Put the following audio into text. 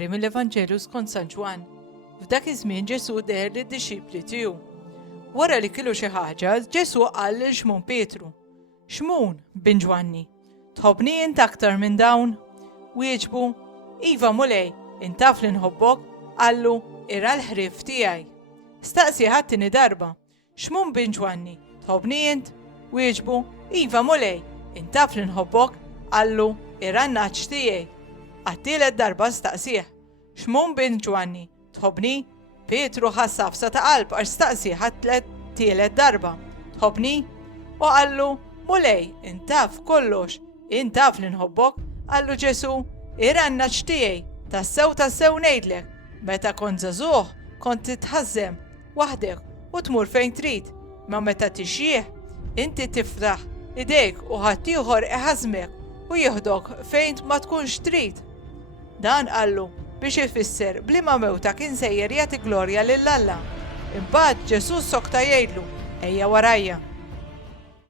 qari mill-Evanġelju skont San Ġwan. F'dak iż-żmien Ġesu deher lid-dixxipli tiegħu. Wara li kielu xi ħaġa, Ġesu qal lil Xmon Pietru: "Xmon, bin Ġwanni, tħobbni int aktar minn dawn?" Wieġbu: "Iva mulej, int taf li nħobbok." Qallu: "Ira l-ħrief tiegħi." Staqsi ħadd-tieni darba: "Xmon bin Ġwanni, tħobbni int?" Wieġbu: "Iva mulej, int taf li nħobbok." Qallu: "Ira n-naċċ tiegħi." Għat-tielet darba staqsih: "Xmon bin Ġwanni, tħobbni?" Pietru ħassafsa ta' qalb għax staqsi tielet darba: "Tħobbni?" U qallu: "Mulej, int taf kollox, int taf li nħobbok." Qallu Ġesu: "Ira n-naċċ tiegħi, tassew ngħidlek, meta kont żagħżugħ kont titħażżem waħdek u tmur fejn trid, ma meta tixjieħ inti tiftaħ idejk u ħadd ieħor iħażmek u jieħdok fejn ma tkunx trid." Dan qallu biex ifisser bliema mewta kien sejjer jagħti glorja lil Alla. Imbagħad Ġesu sokta jgħidlu: "Ejja warajja."